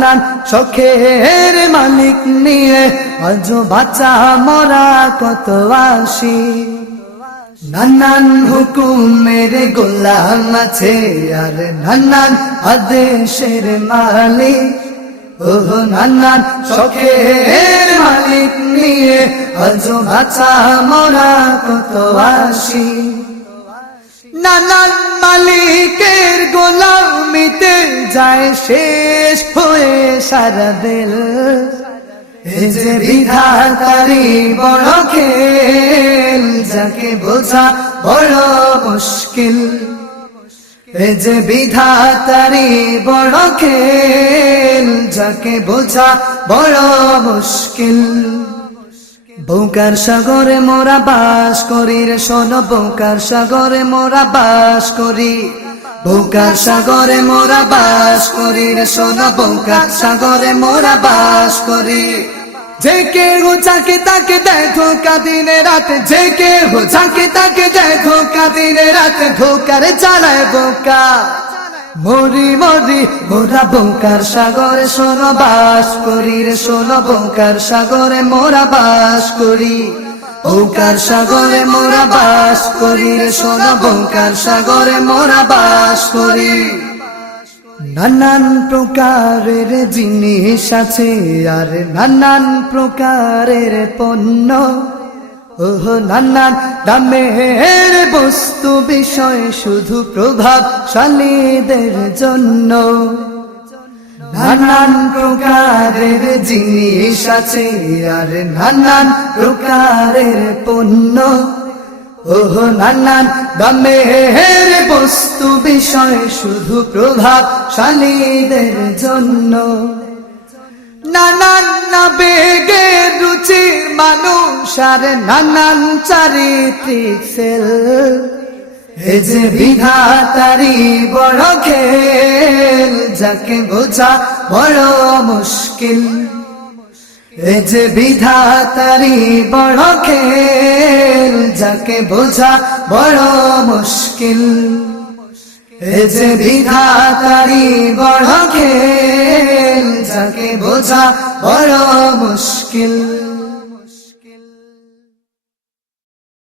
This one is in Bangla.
নানান শখের মালিক নিয়ে আজ বাঁচা মরা কত আসি। নানান হুকুমের গোলাম আছে আর নানান আদেশের মালিক। ও নানান শখের মালিক নিয়ে আজ বাঁচা মরা কত আসি। নানান মালিকের গোলামিতে যায় শেষ হয়ে সারা দিল। এই যে বিধাতারি বড় খেল, যাকে বোঝা বড় মুশকিল। এই যে বিধাতারি বড় খেল, যাকে বোঝা বড় মুশকিল। বৌকার সাগরে মোরা বাস করি রে শোনো, বৌকার সাগরে মোরা বাস করি। বৌকার সাগরে মোরা বাস করি রে শোনো, বৌকার সাগরে মোরা বাস করি। যে কেউ যাকে তাকে দেখো কাদিনে রাতে, যে কেউ যাকে তাকে দেখো কাদিনে রাতে, ধোকার চালায় বোকা। মরি মরি মোরা বৌকার সাগরে শোনো বাস করি রে শোনো, বৌকার সাগরে মোরা বাস করি। বৌকার সাগরে মোরা বাস করি রে শোনো, বৌকার সাগরে মোরা বাস করি। নানান প্রকারের জিনিস আছে আর নানান প্রকারের পণ্য। ওহ নানান দামের বস্তু বিষয় শুধু প্রভাবশালীদের জন্য। নানান প্রকারের জিনিস আছে আর নানান প্রকারের পণ্য। ওহ নানান দামের বস্তু বিষয় শুধু প্রভাবশালীদের জন্য। নানান আবেগের রুচির মানুষ আর নানান চারিত্রিক সেল। এ যে বিধাতারি বড় খেল, যাকে বোঝা বড় মুশকিল। এ যে বিধাতারি বড় খেল, যাকে বোঝা বড় মুশকিল। এ যে বিধাতারি বড় খেল, যাকে বোঝা বড় মুশকিল।